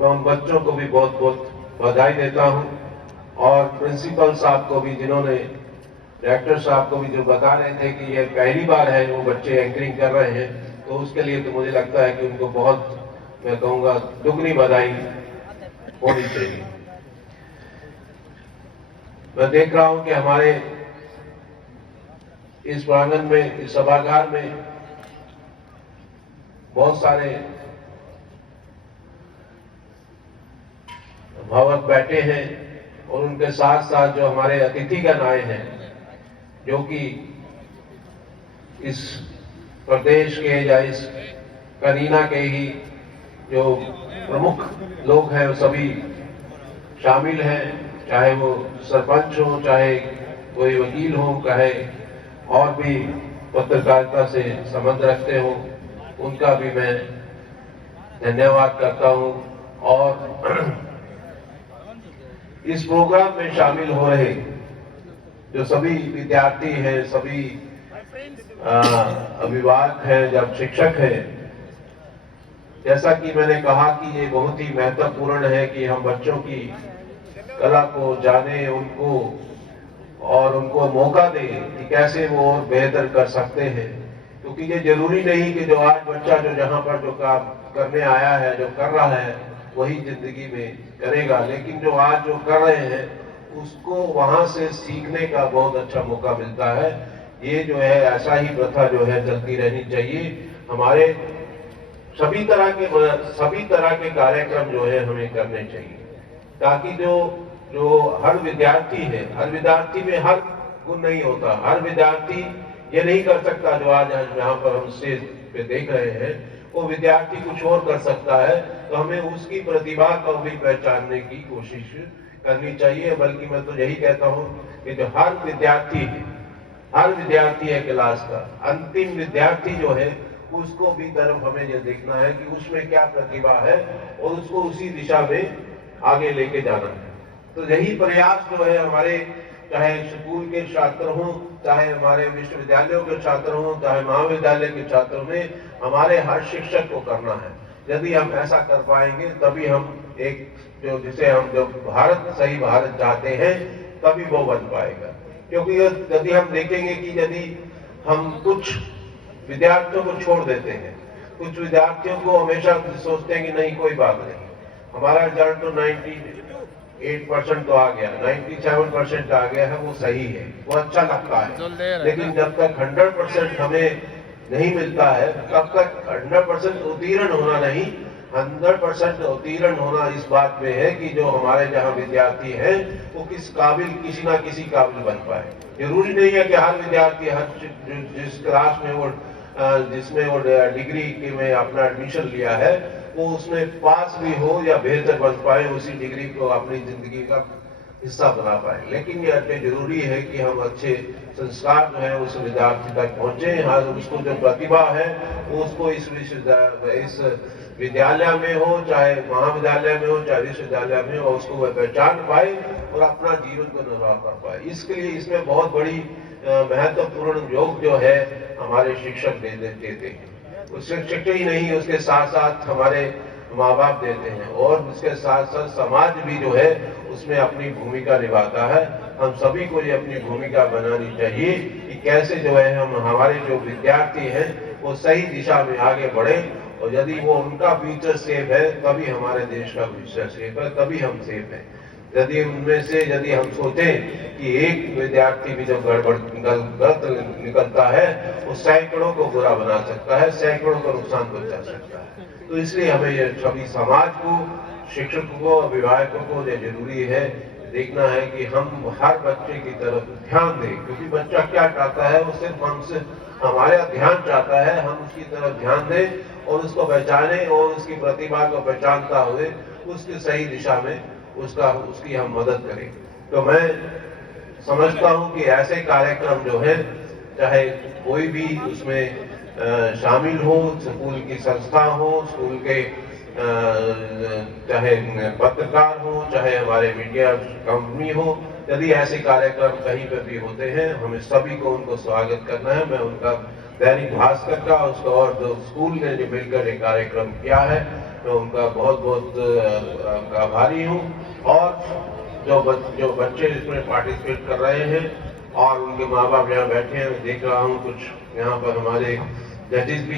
मैं उन बच्चों को भी बहुत बहुत बधाई देता हूं और प्रिंसिपल साहब को भी, जिन्होंने डायरेक्टर साहब को भी जो बता रहे थे कि ये पहली बार है वो बच्चे एंकरिंग कर रहे हैं, तो उसके लिए तो मुझे लगता है कि उनको बहुत, मैं कहूँगा, दुगनी बधाई होनी चाहिए। मैं देख रहा हूं कि हमारे इस प्रांगण में, इस सभागार में बहुत सारे भावक बैठे हैं और उनके साथ साथ जो हमारे अतिथिगण आए हैं, जो कि इस प्रदेश के या इस कनीना के ही जो प्रमुख लोग हैं वो सभी शामिल हैं, चाहे वो सरपंच हो, चाहे कोई वकील हो, चाहे और भी पत्रकारिता से संबंध रखते हो, उनका भी मैं धन्यवाद करता हूं। और इस प्रोग्राम में शामिल हो रहे जो सभी विद्यार्थी हैं, सभी अभिभावक हैं, जब शिक्षक हैं, जैसा कि मैंने कहा कि ये बहुत ही महत्वपूर्ण है कि हम बच्चों की कला को जाने, उनको और उनको मौका दें कि कैसे वो और बेहतर कर सकते हैं। क्योंकि ये जरूरी नहीं कि जो आज बच्चा जो जहां पर जो काम करने आया है, जो कर रहा है, वही जिंदगी में करेगा, लेकिन जो आज जो कर रहे हैं उसको वहां से सीखने का बहुत अच्छा मौका मिलता है। ये जो है ऐसा ही प्रथा जो है चलती रहनी चाहिए। हमारे सभी तरह के कार्यक्रम जो है हमें करने चाहिए, ताकि जो हर विद्यार्थी है, हर विद्यार्थी में हर गुण नहीं होता, हर विद्यार्थी ये नहीं कर सकता जो आज यहाँ पर हम स्टेज पे देख रहे हैं, वो विद्यार्थी कुछ और कर सकता है। तो हमें उसकी प्रतिभा को भी पहचानने की कोशिश करनी चाहिए। बल्कि मैं तो यही कहता हूँ कि जो हर विद्यार्थी है क्लास का, अंतिम विद्यार्थी जो है, उसको भी तरफ हमें यह देखना है कि उसमें क्या प्रतिभा है और उसको उसी दिशा में आगे लेके जाना है। तो यही प्रयास जो है हमारे, चाहे स्कूल के छात्र हों, चाहे हमारे विश्वविद्यालयों के छात्र हों, चाहे महाविद्यालय के छात्रों में, हमारे हर शिक्षक को करना है। यदि हम ऐसा कर पाएंगे तभी हम एक जिसे हम जो सही भारत चाहते हैं, तभी वो बन पाएगा। क्योंकि यदि हम देखेंगे कि यदि हम कुछ विद्यार्थियों को छोड़ देते हैं, कुछ विद्यार्थियों को हमेशा सोचते हैं कि नहीं कोई बात नहीं, हमारा रिजल्ट तो 98% तो आ गया, 97% आ गया है, वो सही है, वो अच्छा लगता है। लेकिन जब तक 100% हमें नहीं मिलता है, तब तक 100% उत्तीर्ण होना नहीं, 100% उत्तीर्ण होना इस बात में है कि जो हमारे जहाँ विद्यार्थी हैं वो किसी ना किसी काबिल बन पाए। जरूरी नहीं है कि हर विद्यार्थी जिस क्लास में वो जिसमें वो डिग्री में अपना एडमिशन लिया है, वो उसमें पास भी हो या बेहतर बन पाए, उसी डिग्री को अपनी जिंदगी का हिस्सा बना पाए। लेकिन यह जरूरी है कि हम अच्छे संस्कार जो है उस विद्यार्थी तक पहुंचे। हाँ, उसको जो प्रतिभा है उसको इस विद्यालय में हो, चाहे महाविद्यालय में हो, चाहे विश्वविद्यालय में हो, उसको वह पहचान पाए और अपना जीवन को निर्वाह कर पाए। इसके लिए इसमें बहुत बड़ी महत्वपूर्ण योग जो है हमारे शिक्षक देते हैं। उस शिक्षक ही नहीं, उसके साथ साथ हमारे माँ बाप देते हैं और उसके साथ साथ समाज भी जो है उसमें अपनी भूमिका निभाता है। हम सभी को ये अपनी भूमिका बनानी चाहिए कि कैसे जो है हम हमारे जो विद्यार्थी हैं वो सही दिशा में आगे बढ़े, और यदि वो उनका फ्यूचर सेफ है तभी हमारे देश का फ्यूचर सेफ है, तभी हम सेफ हैं। यदि उनमें से यदि हम सोचें कि एक विद्यार्थी भी जब गलत निकलता है वो सैकड़ों को बुरा बना सकता है, सैकड़ों को नुकसान पहुंचा सकता है। तो इसलिए हमें ये सभी समाज को, शिक्षकों को, अभिभावकों को ये जरूरी है देखना है कि हम हर बच्चे की तरफ ध्यान दें। क्योंकि बच्चा क्या चाहता है, वो सिर्फ हमसे हमारा ध्यान चाहता है, हम उसकी तरफ ध्यान दें और उसको पहचाने और उसकी प्रतिभा को पहचानता हुए उसकी सही दिशा में उसकी हम मदद करें। तो मैं समझता हूं कि ऐसे कार्यक्रम जो है, चाहे कोई भी उसमें शामिल हो, स्कूल की संस्था हो, स्कूल के चाहे पत्रकार हो, चाहे हमारे मीडिया कंपनी हो, यदि ऐसे कार्यक्रम कहीं पर भी होते हैं, हमें सभी को उनको स्वागत करना है। मैं उनका दैनिक भास्कर का उसका और जो स्कूल ने जो मिलकर एक कार्यक्रम किया है, मैं उनका बहुत बहुत आभारी हूँ। और जो बच्चे इसमें पार्टिसिपेट कर रहे हैं और उनके माँ बाप यहाँ बैठे हैं, मैं देख रहा हूँ कुछ यहाँ पर हमारे जजेस भी